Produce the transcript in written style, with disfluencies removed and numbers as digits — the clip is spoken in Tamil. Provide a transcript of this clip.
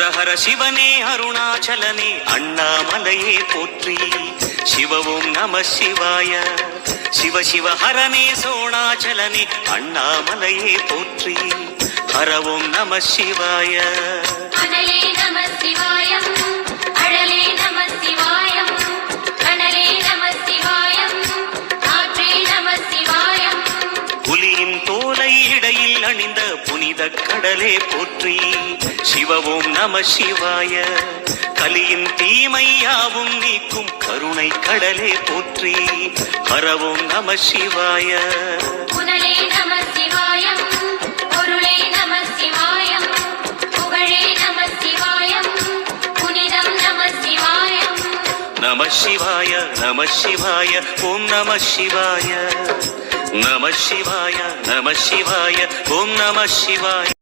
ஹர ஹர சிவனே அருணாச்சலனே அண்ணாமலையே போற்றி. சிவ ஓம் நம சிவாய. சிவ சிவ ஹரனே சோணாச்சலனே அண்ணாமலையே போற்றி. ஹர ஓம் நம சிவாய. அனலே நம சிவாயம், அழலே நம சிவாயம், கனலே நம சிவாயம், காற்றே நம சிவாயம். புலியின் தோலை இடையில் அணிந்த புனித கடலே போற்றி. சிவ ஓம் நம சிவாய. கலியின் தீமையாவும் நீக்கும் கருணை கடலே போற்றி. ஹர ஓம் நம சிவாய. புனலே நம சிவாயம், பொருளே நம சிவாயம், புகழே நம சிவாயம், புனிதம் நம சிவாயம். நம சிவாய நம சிவாய ஓம் நம சிவாய. நம சிவாய நம சிவாய ஓம் நம சிவாய.